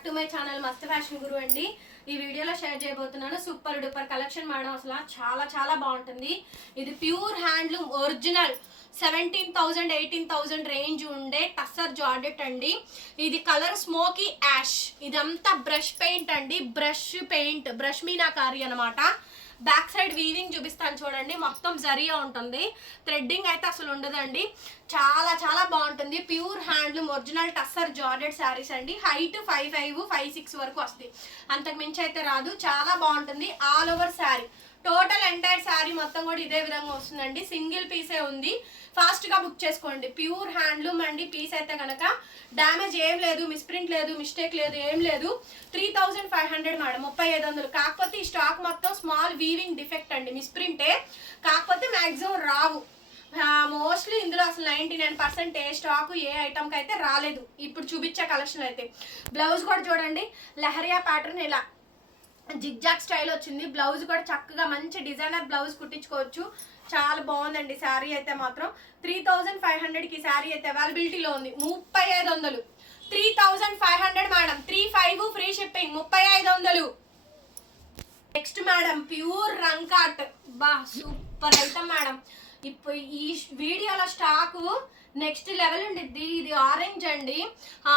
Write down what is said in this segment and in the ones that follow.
Back to my channel Mast fashion guru అండి. ఈ వీడియోలో షేర్ చేయబోతున్నాను. సూపర్ డూపర్ కలెక్షన్ మేడం అసలు చాలా చాలా బాగుంటుంది. ఇది pure handloom original. Seventeen thousand eighteen thousand range ఉండే టస్సర్ జార్డెట్ అండి. ఇది కలర్ స్మోకీ యాష్. ఇదంతా బ్రష్ పెయింట్ అండి. బ్రష్ పెయింట్ బ్రష్ మీనాకారి అనమాట బ్యాక్ సైడ్ వీవింగ్ చూపిస్తాను చూడండి. మొత్తం జరియా ఉంటుంది. థ్రెడ్డింగ్ అయితే అసలు ఉండదండి. చాలా చాలా బాగుంటుంది. Pure handloom original tussar georgette saris అండి. Height five five five six వరకు వస్తుంది. అంతకు మించి అయితే రాదు. చాలా బాగుంటుంది. All over sari. Total entire sari మొత్తం కూడా ఇదే విధంగా వస్తుందండి. సింగిల్ పీసే ఉంది. ఫాస్ట్గా బుక్ చేసుకోండి. ప్యూర్ హ్యాండ్లూమ్ అండి. పీస్ అయితే కనుక డ్యామేజ్ ఏం లేదు మిస్ప్రింట్ లేదు మిస్టేక్ లేదు ఏం లేదు. Three thousand five hundred madam ముప్పై ఐదు వందలు. కాకపోతే ఈ స్టాక్ మొత్తం స్మాల్ వీవింగ్ డిఫెక్ట్ అండి. మిస్ప్రింటే కాకపోతే మ్యాక్సిమం రావు. మోస్ట్లీ ఇందులో అసలు నైంటీ నైన్ పర్సెంట్ ఏ స్టాక్ ఏ ఐటమ్కి అయితే రాలేదు. ఇప్పుడు చూపించే కలెక్షన్ అయితే. బ్లౌజ్ కూడా చూడండి. లహరియా ప్యాటర్న్ ఇలా. జిగ్జాగ్ స్టైల్ వచ్చింది. బ్లౌజ్ కూడా చక్కగా మంచి డిజైనర్ బ్లౌజ్ కుట్టించుకోవచ్చు. చాలా బాగుందండి శారీ అయితే మాత్రం. త్రీ థౌజండ్ ఫైవ్ హండ్రెడ్కి శారీ అయితే అవైలబిలిటీలో ఉంది. ముప్పై ఐదు వందలు. Three thousand five hundred madam. Three five free shipping. ముప్పై ఐదు వందలు. Next madam pure rangkat. బా సూపర్. అయితే మేడం ఇప్పుడు ఈ వీడియోలో స్టాకు నెక్స్ట్ లెవెల్ ఉండిద్ది. ఇది ఆరెంజ్ అండి.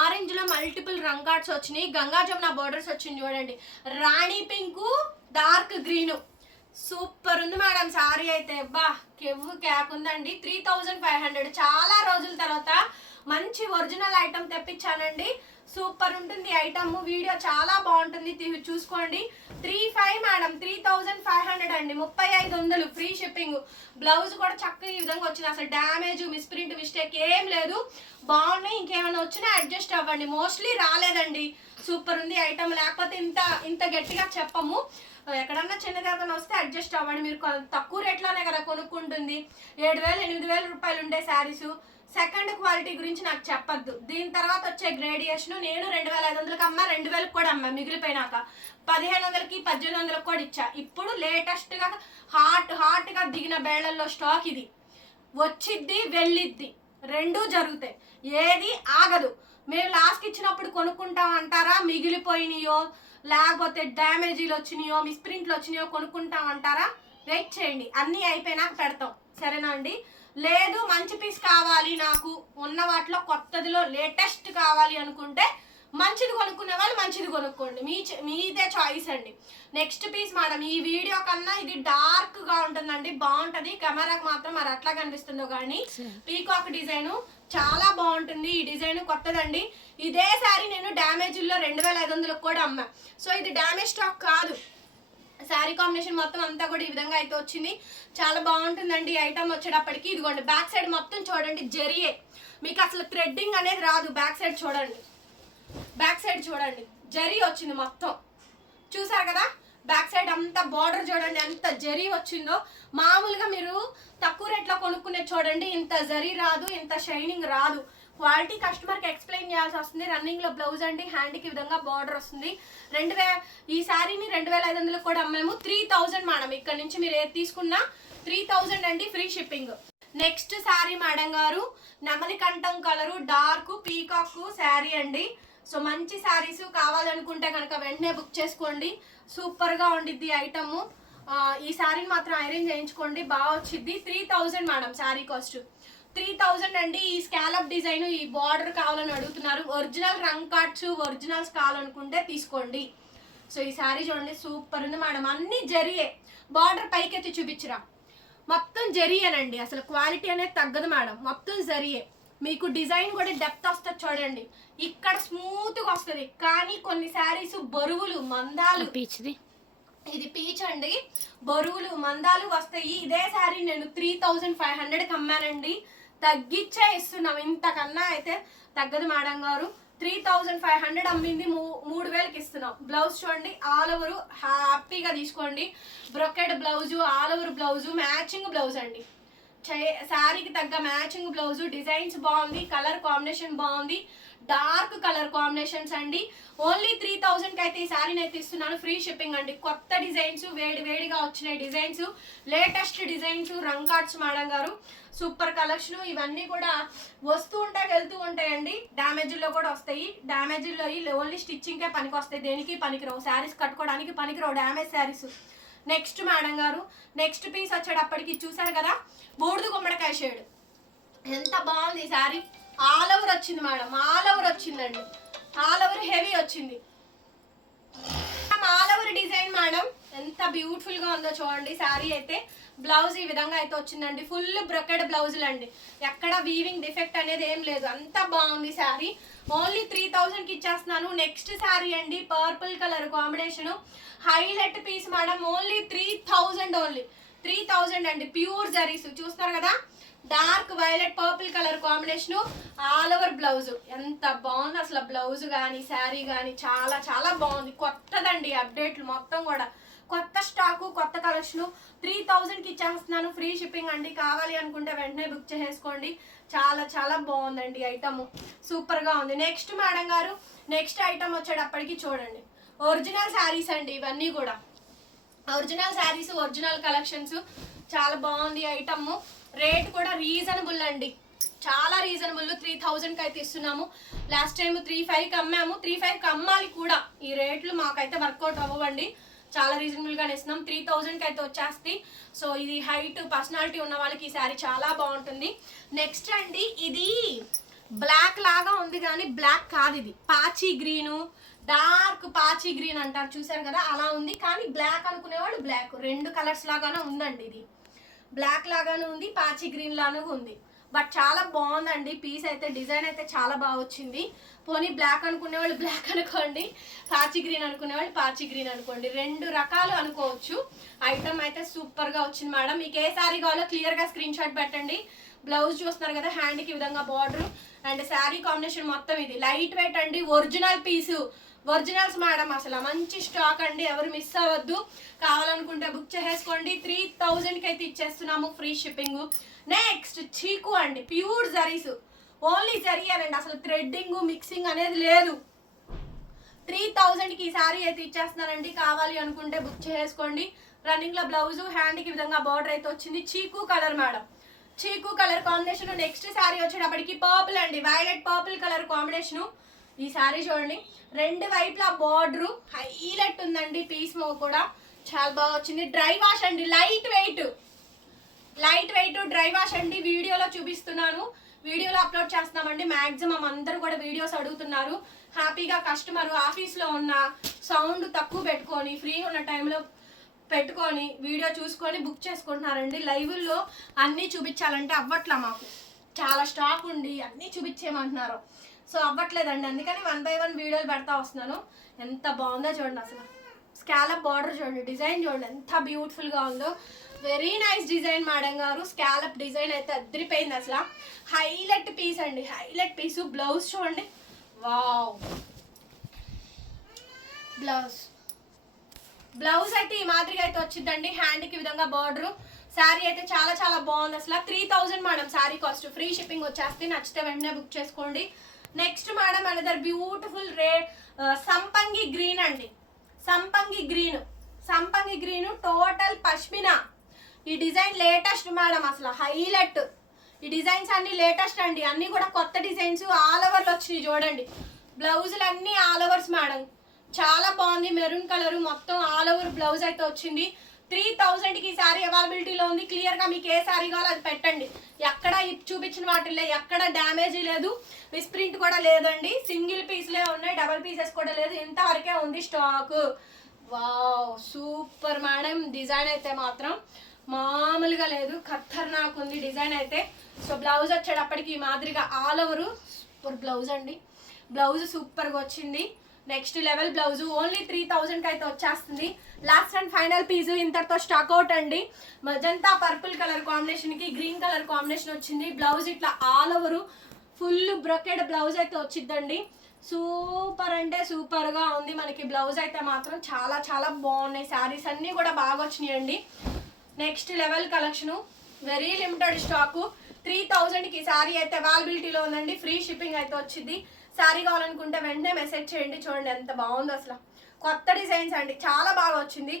ఆరెంజ్లో మల్టిపుల్ కార్డ్స్ వచ్చినాయి. గంగా జమున బోర్డర్స్ వచ్చింది చూడండి. Rani pink dark green super ఉంది మేడం సారీ అయితే. బా కెవ్వు క్యాక్ ఉందండి. త్రీ థౌజండ్ ఫైవ్ హండ్రెడ్ చాలా రోజుల తర్వాత మంచి ఒరిజినల్ ఐటమ్ తెప్పించానండి. సూపర్ ఉంటుంది ఐటమ్. వీడియో చాలా బాగుంటుంది. చూసుకోండి. Three five madam three thousand five hundred అండి. ముప్పై ఐదు వందలు ఫ్రీ షిప్పింగ్. బ్లౌజ్ కూడా చక్కగా ఈ విధంగా వచ్చింది. అసలు డ్యామేజ్ మిస్ప్రింట్ మిస్టేక్ ఏం లేదు. బాగున్నాయి. ఇంకేమైనా వచ్చినా అడ్జస్ట్ అవ్వండి. మోస్ట్లీ రాలేదండి. సూపర్ ఉంది ఐటమ్. లేకపోతే ఇంత ఇంత గట్టిగా చెప్పము. ఎక్కడన్నా చిన్నదేదైనా వస్తే అడ్జస్ట్ అవ్వండి. మీరు తక్కువ రేట్లోనే కదా కొనుక్కుంటుంది. ఏడు వేలు ఎనిమిది వేల రూపాయలు ఉండే శారీస్. సెకండ్ క్వాలిటీ గురించి నాకు చెప్పొద్దు. దీని తర్వాత వచ్చే గ్రేడియేషన్ నేను రెండు వేల ఐదు వందలకి అమ్మా రెండు వేలకు కూడా అమ్మా. మిగిలిపోయినాక పదిహేను వందలకి పద్దెనిమిది వందలకు కూడా ఇచ్చా. ఇప్పుడు లేటెస్ట్గా హాట్ హాట్గా దిగిన బేళల్లో స్టాక్ ఇది. వచ్చిద్ది వెళ్ళిద్ది. రెండూ జరుగుతాయి. ఏది ఆగదు. మేము లాస్ట్కి ఇచ్చినప్పుడు కొనుక్కుంటాం అంటారా? మిగిలిపోయినాయో లేకపోతే డ్యామేజీలు వచ్చినాయో మిస్ప్రింట్లు వచ్చినాయో కొనుక్కుంటాం అంటారా? వెయిట్ చేయండి. అన్నీ అయిపోయినాక పెడతాం. సరేనా అండి? లేదు మంచి పీస్ కావాలి నాకు. ఉన్న వాటిలో కొత్తదిలో లేటెస్ట్ కావాలి అనుకుంటే మంచిది కొనుక్కునే వాళ్ళు మంచిది కొనుక్కోండి. మీ మీదే చాయిస్ అండి. నెక్స్ట్ పీస్ మేడం ఈ వీడియో కన్నా ఇది డార్క్గా ఉంటుందండి బాగుంటది. కెమెరాకి మాత్రం మరి అట్లా కనిపిస్తుందో కానీ పీకాక్ డిజైన్ చాలా బాగుంటుంది. ఈ డిజైన్ కొత్తదండి. ఇదే సారీ నేను డ్యామేజ్లో రెండు వేల ఐదు వందలకు కూడా అమ్మా. సో ఇది డ్యామేజ్ స్టాక్ కాదు. శారీ కాంబినేషన్ మొత్తం అంతా కూడా ఈ విధంగా అయితే వచ్చింది. చాలా బాగుంటుందండి ఐటమ్ వచ్చేటప్పటికి. ఇదిగోండి బ్యాక్ సైడ్ మొత్తం చూడండి జరియే మీకు అసలు థ్రెడ్డింగ్ అనేది రాదు. బ్యాక్ సైడ్ చూడండి. బ్యాక్ సైడ్ చూడండి. జరీ వచ్చింది మొత్తం. చూసారు కదా? బ్యాక్ సైడ్ అంతా బార్డర్ చూడండి ఎంత జరీ వచ్చిందో. మామూలుగా మీరు తక్కువ రేట్లో కొనుక్కునే చూడండి ఇంత జరీ రాదు ఇంత షైనింగ్ రాదు. క్వాలిటీ కస్టమర్కి ఎక్స్ప్లెయిన్ చేయాల్సి వస్తుంది. రన్నింగ్లో బ్లౌజ్ అండి హ్యాండ్కి విధంగా బార్డర్ వస్తుంది. రెండు వే ఈ శారీని రెండు వేల ఐదు వందలకు కూడా అమ్మాము త్రీ థౌజండ్ మేడం. ఇక్కడ నుంచి మీరు ఏది తీసుకున్నా త్రీ థౌజండ్ అండి free shipping. Next sari madam గారు నెమలికంఠం కలరు డార్క్ పీకాక్ శారీ అండి. సో మంచి శారీస్ కావాలనుకుంటే కనుక వెంటనే బుక్ చేసుకోండి. సూపర్గా ఉండిద్ది ఐటమ్. ఈ శారీని మాత్రం ఐరేంజ్ చేయించుకోండి. బాగా వచ్చింది three thousand madam sari cost. Three thousand అండి. ఈ స్కాలప్ డిజైన్ ఈ బార్డర్ కావాలని అడుగుతున్నారు. ఒరిజినల్ రంగ్ కార్డ్స్ ఒరిజినల్స్ కావాలనుకుంటే తీసుకోండి. సో ఈ శారీ చూడండి సూపర్ ఉంది మేడం. అన్ని జరిగే బార్డర్ పైకెత్తి చూపించరా. మొత్తం జరియనండి. అసలు క్వాలిటీ అనేది తగ్గదు మేడం. మొత్తం జరిగే మీకు డిజైన్ కూడా డెప్త్ వస్తుంది చూడండి. ఇక్కడ స్మూత్గా వస్తుంది. కానీ కొన్ని శారీస్ బరువులు మందాలు. పీచ్ది. ఇది పీచ్ అండి. బరువులు మందాలు వస్తాయి. ఇదే శారీ నేను త్రీ థౌజండ్ ఫైవ్ హండ్రెడ్కి అమ్మానండి. తగ్గించే ఇస్తున్నాం. ఇంతకన్నా అయితే తగ్గదు మేడం గారు. త్రీ థౌజండ్ ఫైవ్ హండ్రెడ్ అమ్మింది మూ మూడు వేలకి ఇస్తున్నాం. బ్లౌజ్ చూడండి ఆల్ ఓవర్ హ్యాపీగా తీసుకోండి. Brocade blouse all over blouse matching blouse అండి. శారీకి తగ్గ మ్యాచింగ్ బ్లౌజ్ డిజైన్స్ బాగుంది కలర్ కాంబినేషన్ బాగుంది డార్క్ కలర్ కాంబినేషన్స్ అండి. ఓన్లీ త్రీ థౌజండ్కి అయితే ఈ శారీని అయితే ఇస్తున్నాను ఫ్రీ షిప్పింగ్ అండి. కొత్త డిజైన్స్ వేడి వేడిగా వచ్చినాయి designs latest designs rangkats madam గారు. Super collection. ఇవన్నీ కూడా వస్తూ ఉంటాయి వెళ్తూ ఉంటాయండి డ్యామేజ్లో కూడా వస్తాయి. డ్యామేజ్లో ఓన్లీ స్టిచ్చింగ్కే పనికి వస్తాయి. దేనికి పనికిరావు శారీస్ కట్టుకోవడానికి పనికిరావు. డ్యామేజ్ శారీస్. నెక్స్ట్ మేడం గారు నెక్స్ట్ పీస్ వచ్చేటప్పటికి చూసారు కదా బూడిద గుమ్మడికాయ షేడ్ ఎంత బాగుంది ఈ శారీ ఆల్ ఓవర్ వచ్చింది మేడం ఆల్ ఓవర్ వచ్చిందండి. ఆల్ ఓవర్ హెవీ వచ్చింది. ఆల్ ఓవర్ డిజైన్ మేడం ఎంత బ్యూటిఫుల్గా ఉందో చూడండి. శారీ అయితే బ్లౌజ్ ఈ విధంగా అయితే వచ్చిందండి. ఫుల్ బ్రొకెడ్ బ్లౌజులు అండి. ఎక్కడ వీవింగ్ డిఫెక్ట్ అనేది ఏం లేదు. అంత బాగుంది శారీ. ఓన్లీ త్రీ థౌజండ్కి ఇచ్చేస్తున్నాను. నెక్స్ట్ శారీ అండి purple colour combination highlight piece madam only three thousand only three thousand అండి. ప్యూర్ జరీస్ చూస్తున్నారు కదా? Dark violet purple colour combination all over blouse ఎంత బాగుంది అసలు బ్లౌజ్ కానీ శారీ కానీ చాలా చాలా బాగుంది. కొత్తదండి అప్డేట్లు మొత్తం కూడా. కొత్త స్టాకు కొత్త కలెక్షన్ త్రీ థౌజండ్కి ఇచ్చేస్తున్నాను. ఫ్రీ షిప్పింగ్ అండి. కావాలి అనుకుంటే వెంటనే బుక్ చేసేసుకోండి. చాలా చాలా బాగుందండి ఐటమ్ సూపర్గా ఉంది. నెక్స్ట్ మేడం గారు నెక్స్ట్ ఐటమ్ వచ్చేటప్పటికి చూడండి. ఒరిజినల్ శారీస్ అండి ఇవన్నీ కూడా. ఒరిజినల్ శారీస్ ఒరిజినల్ కలెక్షన్స్ చాలా బాగుంది ఐటమ్ రేట్ కూడా రీజనబుల్ అండి. చాలా రీజనబుల్ త్రీ థౌజండ్కి అయితే ఇస్తున్నాము. లాస్ట్ టైం త్రీ ఫైవ్కి అమ్మాము త్రీ ఫైవ్కి అమ్మాలి కూడా. ఈ రేట్లు మాకైతే వర్కౌట్ అవ్వండి. చాలా రీజనబుల్గానే ఇస్తున్నాం త్రీ థౌజండ్కి అయితే వచ్చేస్తుంది. సో ఇది హైట్ పర్సనాలిటీ ఉన్న వాళ్ళకి ఈ శారీ చాలా బాగుంటుంది. నెక్స్ట్ అండి ఇది బ్లాక్ లాగా ఉంది కానీ బ్లాక్ కాదు ఇది. పాచి గ్రీను డార్క్ పాచి గ్రీన్ అంటారు. చూసారు కదా? అలా ఉంది. కానీ బ్లాక్ అనుకునేవాళ్ళు బ్లాక్ రెండు కలర్స్ లాగానే ఉందండి ఇది. బ్లాక్ లాగానే ఉంది పాచి గ్రీన్ లాగా ఉంది. బట్ చాలా బాగుందండి. పీస్ అయితే డిజైన్ అయితే చాలా బాగా వచ్చింది. పోనీ బ్లాక్ అనుకునే వాళ్ళు బ్లాక్ అనుకోండి. పాచి గ్రీన్ అనుకునే వాళ్ళు పాచి గ్రీన్ అనుకోండి. రెండు రకాలు అనుకోవచ్చు. ఐటమ్ అయితే సూపర్గా వచ్చింది మేడం. మీకు ఏ శారీ కావాలో క్లియర్గా స్క్రీన్ షాట్ పెట్టండి. బ్లౌజ్ చూస్తున్నారు కదా హ్యాండ్కి విధంగా బార్డర్ అండ్ శారీ కాంబినేషన్ మొత్తం ఇది. లైట్ వెయిట్ అండి ఒరిజినల్ పీసు ఒరిజినల్స్ మేడం అసలు మంచి స్టాక్ అండి ఎవరు మిస్ అవ్వద్దు. కావాలనుకుంటే బుక్ చేసేసుకోండి. త్రీ థౌజండ్కి అయితే ఇచ్చేస్తున్నాము ఫ్రీ షిప్పింగ్ నెక్స్ట్ చీకు అండి ప్యూర్ జరీస్ ఓన్లీ జరీ అనండి అసలు థ్రెడ్డింగ్ మిక్సింగ్ అనేది లేదు. త్రీ థౌజండ్కి ఈ శారీ అయితే ఇచ్చేస్తున్నానండి. కావాలి అనుకుంటే బుక్ చేసుకోండి రన్నింగ్లో బ్లౌజ్ హ్యాండ్కి విధంగా బార్డర్ అయితే వచ్చింది. Chikoo colour madam. Chikoo colour combination next sari వచ్చేటప్పటికి పర్పుల్ అండి. వైలెట్ పర్పుల్ కలర్ కాంబినేషన్ ఈ శారీ చూడండి. రెండు వైపులా బార్డరు హైలైట్ ఉందండి పీస్ మో కూడా. చాలా బాగా వచ్చింది. డ్రై వాష్ అండి light weight. Light weight dry wash అండి. వీడియోలో చూపిస్తున్నాను. వీడియోలో అప్లోడ్ చేస్తున్నామండి. మ్యాక్సిమం అందరూ కూడా వీడియోస్ అడుగుతున్నారు. హ్యాపీగా కస్టమర్ ఆఫీస్లో ఉన్న సౌండ్ తక్కువ పెట్టుకొని ఫ్రీ ఉన్న టైంలో పెట్టుకొని వీడియో చూసుకొని బుక్ చేసుకుంటున్నారండి. లైవ్లో అన్నీ చూపించాలంటే అవ్వట్లా మాకు. చాలా స్టాక్ ఉండి అన్నీ చూపించేయమంటున్నారు. సో అవ్వట్లేదండి. అందుకని వన్ బై వన్ వీడియోలు పెడతా వస్తున్నాను. ఎంత బాగుందో చూడండి అసలు. స్కాలప్ బార్డర్ చూడండి. డిజైన్ చూడండి. ఎంత బ్యూటిఫుల్గా ఉందో. వెరీ నైస్ డిజైన్ మేడం గారు. స్కాలప్ డిజైన్ అయితే అద్దరిపోయింది అసలు. హైలైట్ పీస్ అండి. హైలైట్ పీసు బ్లౌజ్ చూడండి. వావ్ బ్లౌజ్ బ్లౌజ్ అయితే ఈ మాదిరిగా అయితే వచ్చిందండి. హ్యాండ్కి విధంగా బార్డరు శారీ అయితే చాలా చాలా బాగుంది అసలు. Three thousand madam sari cost free shipping వచ్చేస్తే నచ్చితే వెంటనే బుక్ చేసుకోండి. నెక్స్ట్ మేడం అనదర్ బ్యూటిఫుల్ రే సంపంగి గ్రీన్ అండి. సంపంగి గ్రీన్ సంపంగి గ్రీన్ టోటల్ పష్మినా ఈ డిజైన్ లేటెస్ట్ మేడం అసలు హైలైట్ ఈ డిజైన్స్ అన్ని లేటెస్ట్ అండి. అన్ని కూడా కొత్త డిజైన్స్ ఆల్ ఓవర్లు వచ్చినాయి చూడండి. బ్లౌజులు అన్ని ఆల్ ఓవర్స్ మేడం చాలా బాగుంది. మెరూన్ కలర్ మొత్తం ఆల్ ఓవర్ బ్లౌజ్ అయితే వచ్చింది. త్రీ థౌజండ్కి ఈ శారీ అవైలబిలిటీలో ఉంది. క్లియర్గా మీకు ఏ శారీ కావాలో అది పెట్టండి. ఎక్కడ చూపించిన వాటిల్లో ఎక్కడ డ్యామేజ్ లేదు. విస్ప్రింట్ కూడా లేదండి. సింగిల్ పీస్లే ఉన్నాయి. డబల్ పీసెస్ కూడా లేదు. ఇంతవరకే ఉంది stock wow super madam design అయితే మాత్రం మామూలుగా లేదు. ఖతర్నాక్ ఉంది డిజైన్ అయితే. సో బ్లౌజ్ వచ్చేటప్పటికి ఈ మాదిరిగా ఆల్ ఓవర్ సూపర్ బ్లౌజ్ అండి. బ్లౌజ్ సూపర్గా వచ్చింది. Next level blouse only three థౌజండ్కి అయితే వచ్చేస్తుంది. లాస్ట్ అండ్ ఫైనల్ పీస్ ఇంతటితో స్టాక్ అవుట్ అండి. మజంతా పర్పుల్ కలర్ కాంబినేషన్కి గ్రీన్ కలర్ కాంబినేషన్ వచ్చింది. బ్లౌజ్ ఇట్లా all over full brocade blouse అయితే వచ్చిందండి సూపర్ అంటే సూపర్గా ఉంది మనకి బ్లౌజ్ అయితే మాత్రం. చాలా చాలా బాగున్నాయి. శారీస్ అన్నీ కూడా బాగా వచ్చినాయండి. Next level collection very limited stock three థౌజండ్కి శారీ అయితే అవైలబిలిటీలో ఉందండి. ఫ్రీ షిప్పింగ్ అయితే వచ్చింది. శారీ కావాలనుకుంటే వెంటనే మెసేజ్ చేయండి. చూడండి ఎంత బాగుందో అసలు. కొత్త డిజైన్స్ అండి. చాలా బాగా వచ్చింది.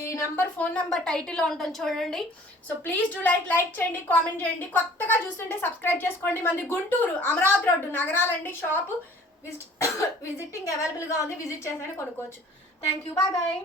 ఈ నెంబర్ ఫోన్ నెంబర్ టైటిల్లో ఉంటుంది చూడండి. So please do like like చేయండి కామెంట్ చేయండి. కొత్తగా చూస్తుంటే సబ్స్క్రైబ్ చేసుకోండి. మంది గుంటూరు అమరావతి రోడ్డు నగరాలండి షాపు. విజిట్ విజిటింగ్ అవైలబుల్గా ఉంది. విజిట్ చేసి కొనుక్కోవచ్చు. Thank you bye bye